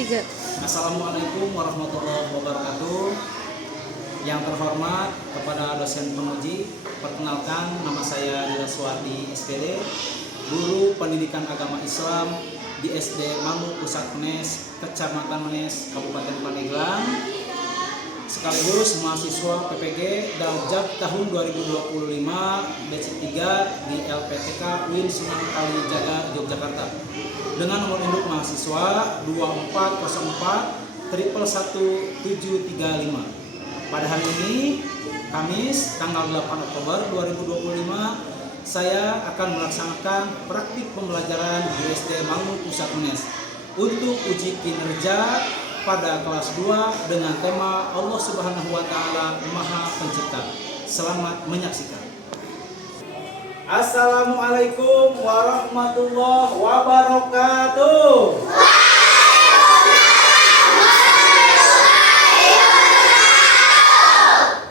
3. Assalamualaikum warahmatullahi wabarakatuh. Yang terhormat kepada dosen penguji, perkenalkan nama saya Dila Suwardi SPD, guru pendidikan agama Islam di SD Mangu Pusat Menes, Kecamatan Menes, Kabupaten Pandeglang, sekaligus mahasiswa PPG Daljab tahun 2025 batch 3 di LPTK UIN Sunan Kalijaga, Yogyakarta, dengan nomor induk mahasiswa 2404 1111735. Pada hari ini, Kamis tanggal 8 Oktober 2025, saya akan melaksanakan praktik pembelajaran di SD Mangu Pusat Menes untuk uji kinerja pada kelas 2 dengan tema Allah Subhanahu wa Ta'ala Maha Pencipta. Selamat menyaksikan. Assalamualaikum warahmatullahi wabarakatuh.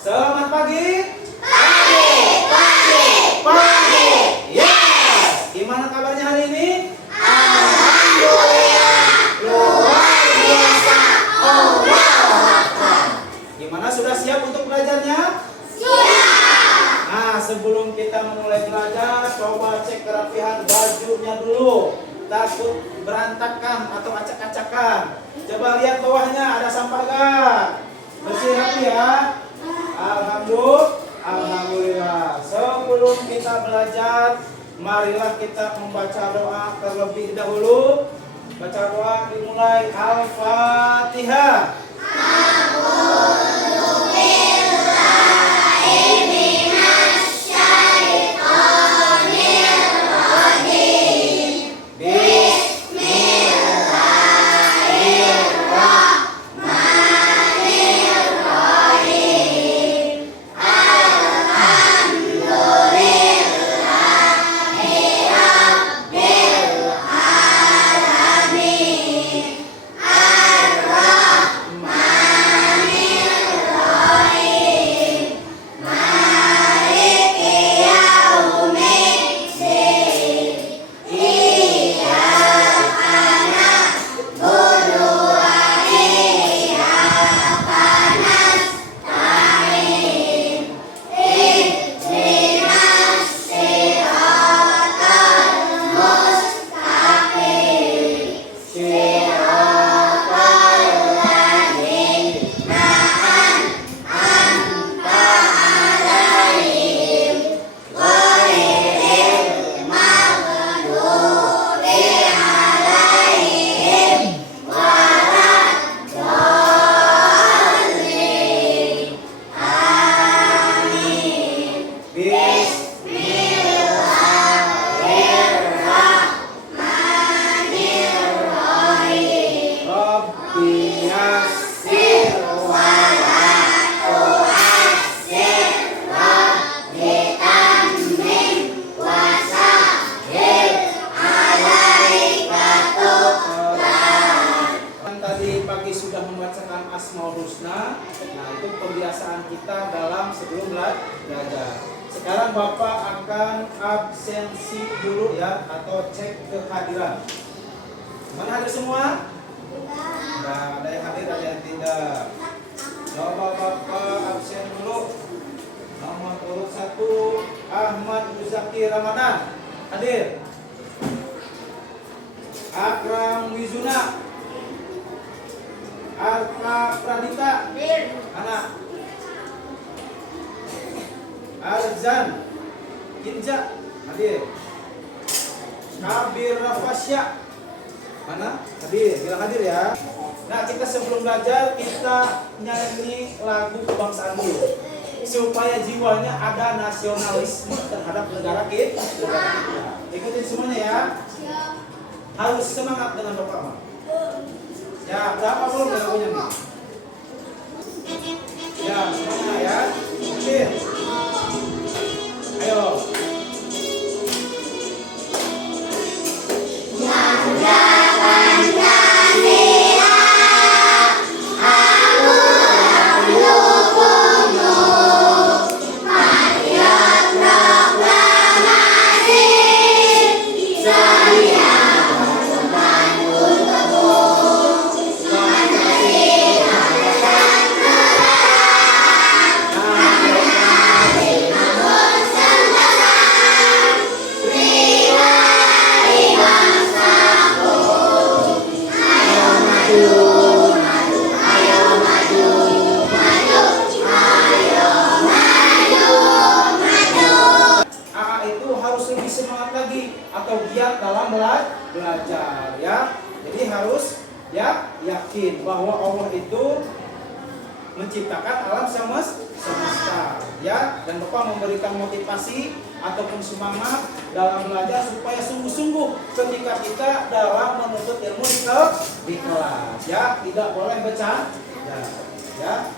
Selamat pagi. Pagi. Yes. Gimana kabarnya hari ini? Alhamdulillah. Luar biasa. Gimana, sudah siap untuk belajarnya? Nah, sebelum kita memulai belajar, coba cek kerapihan bajunya dulu. Takut berantakan atau acak-acakan. Coba lihat bawahnya, ada sampah gak? Bersih rapi ya. Alhamdulillah. Sebelum kita belajar, marilah kita membaca doa terlebih dahulu. Baca doa dimulai. Al-Fatihah. Nah, itu pembiasaan kita dalam sebelum belajar. Sekarang Bapak akan absensi dulu ya, atau cek kehadiran. Mana hadir semua? Nah, ada yang hadir, ada yang tidak. Coba Bapak absen dulu. Nomor urut 1 Ahmad Muzaki Ramadan hadir. Akram Wizuna, Arka Pradita anak, Arzan Kinja hadir. Kabir Rafasya mana? Hadir, bilang hadir ya. Nah, kita sebelum belajar kita nyanyi lagu kebangsaan dulu supaya jiwanya ada nasionalisme terhadap negara kita. Ikutin semuanya ya. Harus semangat dengan Bapak. Ya, berapa belum lagunya nih? Ya, semuanya ya. Hadir. Ayo. belajar ya. Jadi harus ya yakin bahwa Allah itu menciptakan alam semesta ya, dan Bapak memberikan motivasi ataupun semangat dalam belajar supaya sungguh-sungguh ketika kita dalam menuntut ilmu di kelas ya, tidak boleh bercanda ya.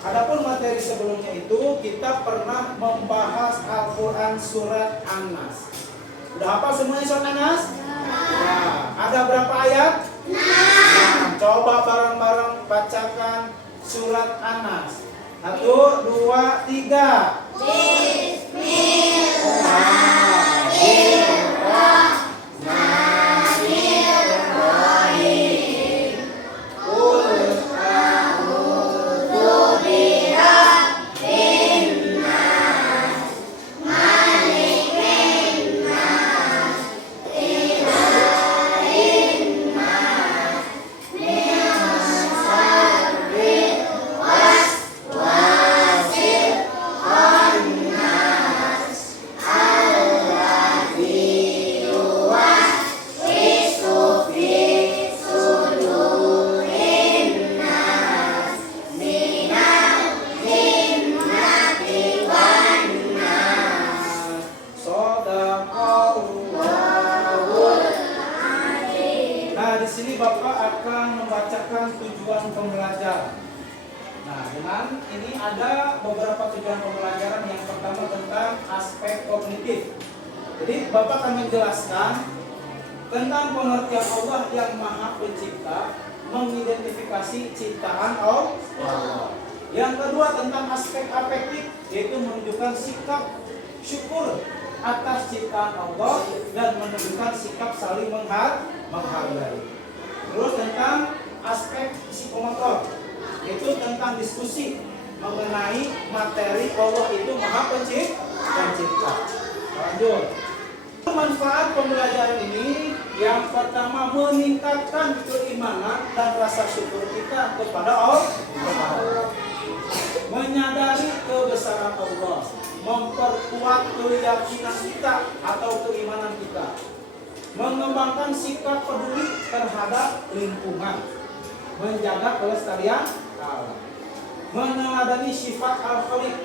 Adapun materi sebelumnya itu kita pernah membahas Al-Quran surat An-Nas. Udah hafal semuanya surat An-Nas? Nah, ada berapa ayat? Nah, coba bareng-bareng bacakan surat An-Nas. 1, 2, 3. Jadi Bapak akan menjelaskan tentang pengertian Allah yang Maha Pencipta, mengidentifikasi ciptaan Allah. Yang kedua tentang aspek afektif, yaitu menunjukkan sikap syukur atas ciptaan Allah dan menunjukkan sikap saling menghargai. Terus tentang aspek psikomotor, yaitu tentang diskusi mengenai materi Allah itu Maha Pencipta. Lanjut. Manfaat pembelajaran ini yang pertama meningkatkan keimanan dan rasa syukur kita kepada Allah, menyadari kebesaran Allah, memperkuat keyakinan kita atau keimanan kita, mengembangkan sikap peduli terhadap lingkungan, menjaga kelestarian alam, meneladani sifat al-khaliq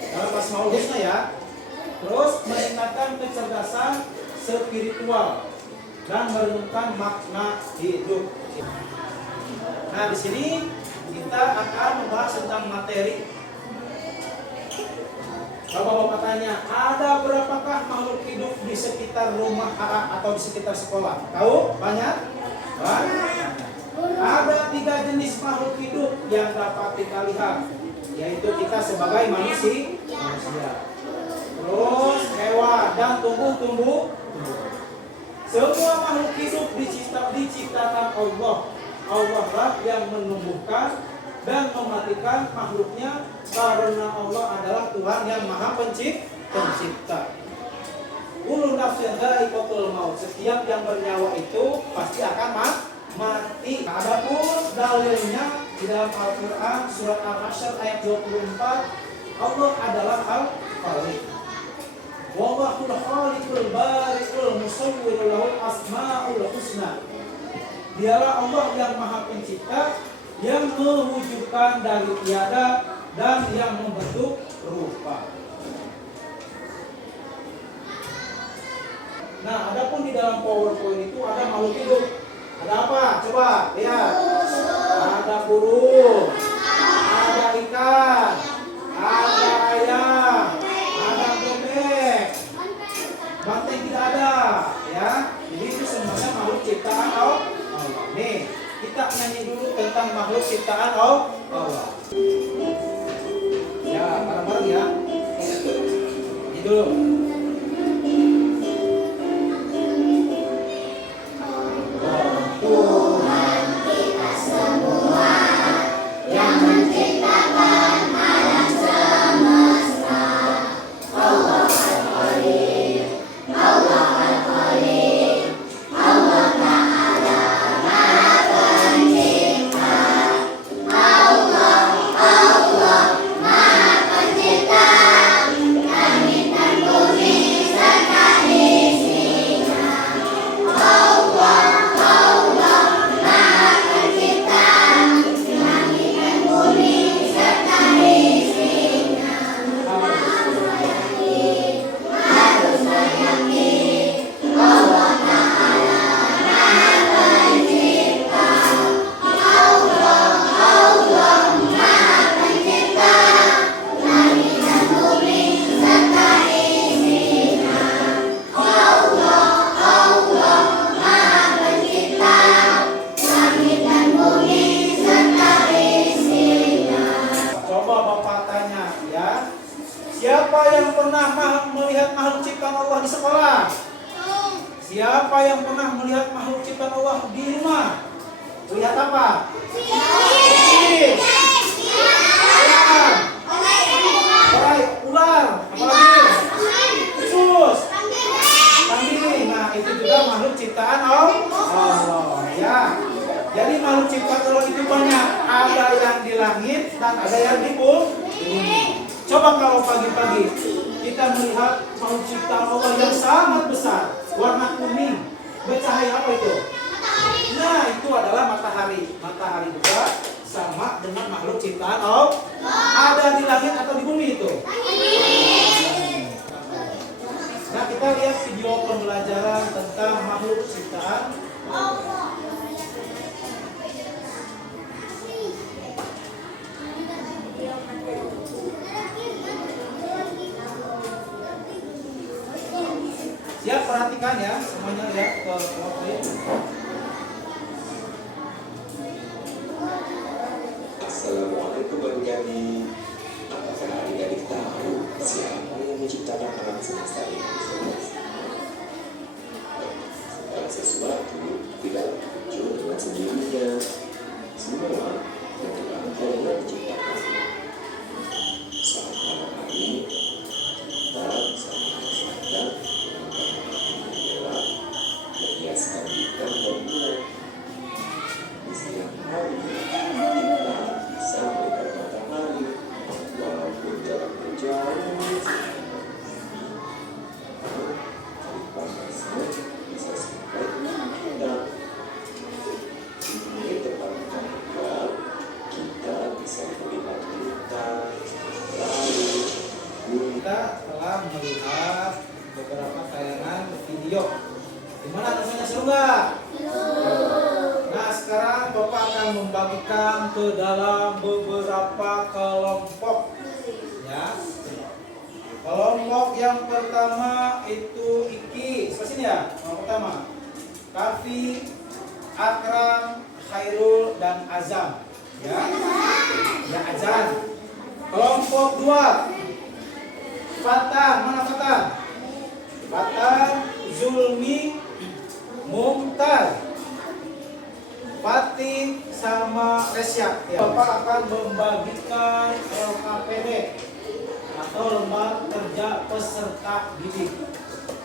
dalam Asmaul Husna ya. Terus meningkatkan kecerdasan spiritual dan merenungkan makna hidup. Nah, di sini kita akan membahas tentang materi. Bapak-bapak tanya, ada berapakah makhluk hidup di sekitar rumah atau di sekitar sekolah? Tahu? Banyak? Banyak. Ada 3 jenis makhluk hidup yang dapat kita lihat, yaitu kita sebagai manusia. Terus hewan dan tumbuh-tumbuh. Semua makhluk hidup diciptakan Allah. Allah lah yang menumbuhkan dan mematikan makhluknya, karena Allah adalah Tuhan yang Maha Pencipta. Kullu nafsin dha'iqatul maut. Setiap yang bernyawa itu pasti akan mati. Adapun dalilnya di dalam Al-Quran surat Al-Hasyr ayat 24, Allah adalah Al-Khaliq. Wallahul khaliqul bari'ul musawwirul lahul asma'ul husna. Dialah Allah yang Maha Pencipta, yang mewujudkan dari tiada dan yang membentuk rupa. Nah, adapun di dalam PowerPoint itu ada makhluk hidup. Ada apa? Coba lihat. Ada burung, ada ikan, ada ayam, ada bebek. Banteng tidak ada, ya. Jadi itu semuanya makhluk ciptaan Allah. Nih, kita nyanyi dulu tentang makhluk ciptaan Allah. Ya, bareng-bareng ya. Ini dulu. Tuhan kita semua yang menciptakan alam semesta. Allah Al-Khaliq, Allah Al-Khaliq, Allah Ta'ala Maha Pencipta. Allah Maha Pencipta langit dan bumi. Allah di sekolah? Siapa yang pernah melihat makhluk ciptaan Allah di rumah? Lihat apa? Kucing. Ayam. Baik, ular. Apalagi? Usus. Kambing. Nah, itu juga makhluk ciptaan Allah. Ya. Jadi makhluk ciptaan Allah itu banyak. Ada yang di langit dan ada yang di bumi. Coba kalau pagi-pagi kita melihat makhluk ciptaan Allah yang sangat besar, warna kuning, bercahaya apa itu? Nah, itu adalah matahari. Matahari juga sama dengan makhluk ciptaan Allah. Ada di langit atau di bumi itu? Nah, kita lihat video pembelajaran tentang makhluk ciptaan Allah. Siap, perhatikan ya, semuanya lihat ke waktu. Assalamualaikum warahmatullahi wabarakatuh. Apakah adik-adik tahu siapa yang menciptakan alam semesta ini? Segala sesuatu tidak muncul dengan sendirinya. Semua yang Tuhan Allah diciptakan. Saat malam hari, kita bisa merasakan menghiaskan bintang dan bulan. Di siang hari, kita bisa melihat matahari walaupun jaraknya jauh. Terik panasnya bisa sampai kita. Ini tempatkan juga kita bisa melihat bintang, lalu Kita telah melihat beberapa tayangan video. Gimana rasanya, seru nggak? Nah, sekarang Bapak akan membagikan ke dalam beberapa kelompok. Ya. Kelompok yang pertama itu Iki. Sebelah sini ya. Kelompok pertama. Kafi, Akram, Khairul, dan Azam. Ya. Ya, Azam. Kelompok 2. Fatan, mana Fatan? Fatan, Zulmi, Mumtaz, Fatih, sama Resya. Ya. Bapak akan membagikan LKPD atau lembar kerja peserta didik.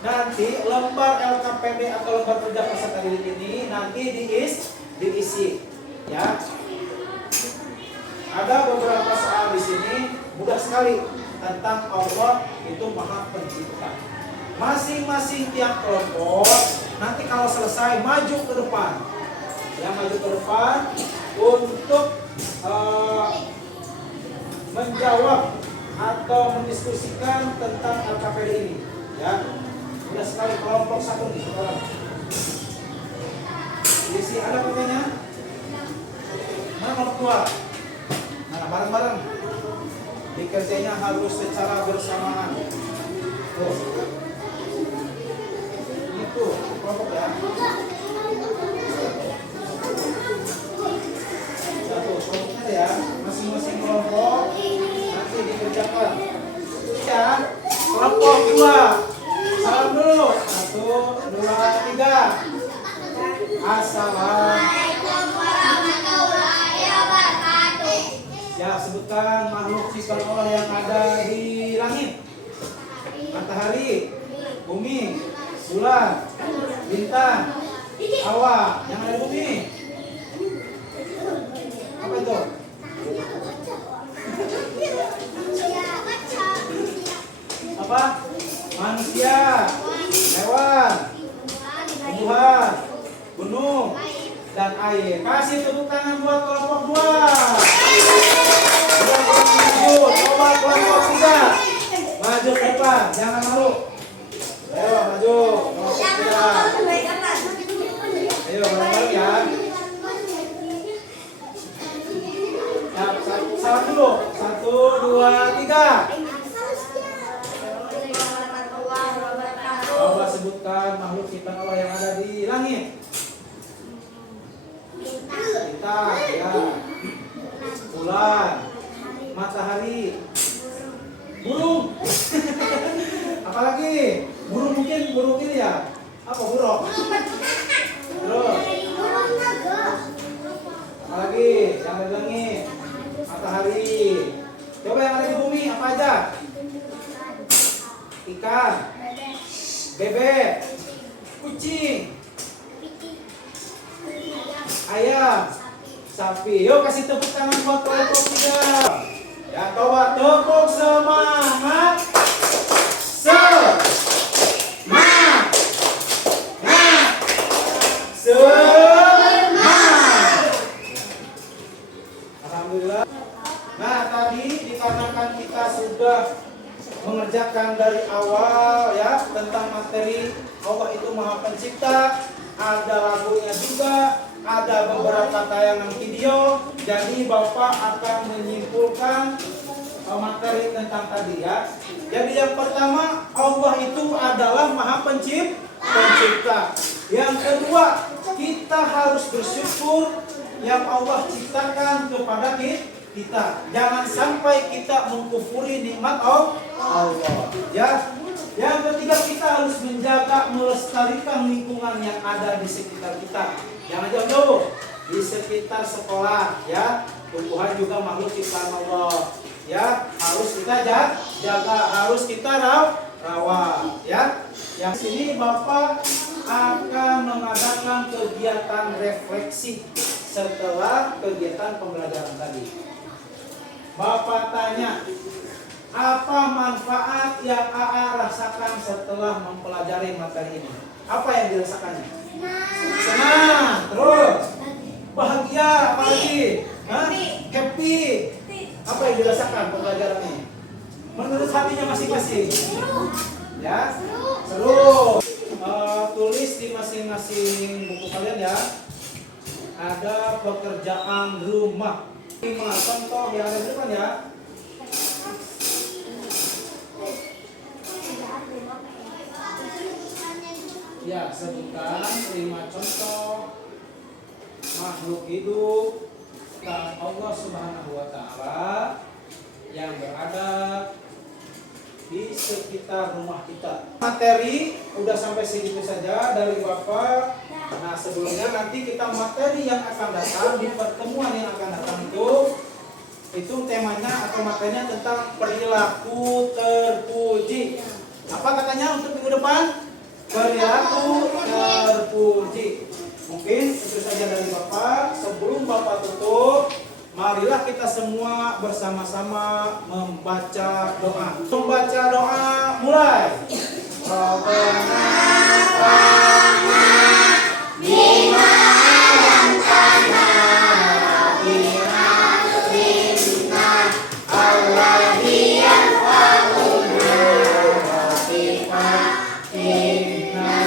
Nanti lembar LKPD atau lembar kerja peserta didik ini nanti diisi. Ya. Ada beberapa soal di sini mudah sekali tentang Allah itu Maha Pencipta. Masing-masing tiap kelompok nanti kalau selesai maju ke depan, ya maju ke depan untuk menjawab atau mendiskusikan tentang LKPD ini. Ya, mudah sekali. Kelompok 1 nih sekarang. Isi ada katanya. Mana kelompok 2? Nah, bareng-bareng. Dikerjanya harus secara bersamaan. Tuh. Itu kelompok ya. Satu kelompoknya ya. Masing-masing kelompok nanti dikerjakan. Ya. Kelompok 2. Salam dulu. 1, 2, 3. Assalamualaikum warahmatullahi wabarakatuh. Ya, sebutkan makhluk ciptaan Allah yang ada di langit. Matahari, bumi, bulan, bintang, awan. Yang ada di bumi apa itu? Apa? Manusia, hewan, tumbuhan, gunung, dan air. Kasih tepuk tangan buat kelompok 2. Coba kelompok 3. Maju ke depan, jangan malu. Ayo maju, kelompok 3. Ayo bareng-bareng ya. Salam dulu. 1, 2, 3. Coba sebutkan makhluk ciptaan Allah yang ada di langit. Bintang, ya. Bulan, matahari, burung. Apalagi? Burung mungkin burung ini ya. Apa burung? Terus. Apalagi yang ada di langit? Matahari. Coba yang ada di bumi apa aja? Ikan, bebek, kucing, ayam, sapi. Yuk kasih tepuk tangan buat kelompok 3. Ya, coba tepuk semangat. Semangat. Semangat. Alhamdulillah. Nah, tadi dikarenakan kita sudah mengerjakan dari awal ya tentang materi Allah itu Maha Pencipta, ada lagunya juga, ada beberapa tayangan video. Jadi Bapak akan menyimpulkan materi tentang tadi ya. Jadi yang pertama, Allah itu adalah Maha Pencipta. Yang kedua, kita harus bersyukur yang Allah ciptakan kepada kita. Jangan sampai kita mengkufuri nikmat Allah. Ya. Yang ketiga, kita harus menjaga melestarikan lingkungan yang ada di sekitar kita. Jangan jauh-jauh di sekitar sekolah ya. Tumbuhan juga makhluk ciptaan Allah. Ya, harus kita jaga, harus kita rawat ya. Yang sini Bapak akan mengadakan kegiatan refleksi setelah kegiatan pembelajaran tadi. Bapak tanya, apa manfaat yang AA rasakan setelah mempelajari materi ini? Apa yang dirasakannya? Senang, terus bahagia, apa lagi? Happy. Apa yang dirasakan pembelajaran ini? Menurut hatinya masing-masing. Ya, seru. Tulis di masing-masing buku kalian ya. Ada pekerjaan rumah. 5 contoh yang ada di depan ya. Ya, sebutkan 5 contoh makhluk hidup dan Allah Subhanahu wa taala yang berada di sekitar rumah kita. Materi udah sampai segitu saja dari Bapak. Nah, sebelumnya nanti kita materi yang akan datang di pertemuan yang akan datang itu temanya atau materinya tentang perilaku terpuji. Apa katanya untuk minggu depan? Perilaku terpuji. Mungkin itu saja dari Bapak. Sebelum Bapak tutup, marilah kita semua bersama-sama membaca doa. Membaca doa mulai. Rabbana bima antana bima inna Allahi yanfa'una bima inna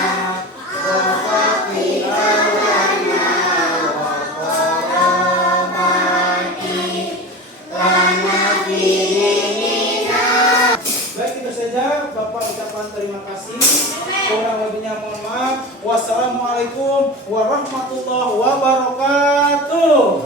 wafaqi alana wafaramati lana binina. Baik, itu saja Bapak ucapkan terima kasih. Kurang lebihnya mohon maaf. Wassalamualaikum warahmatullahi wabarakatuh.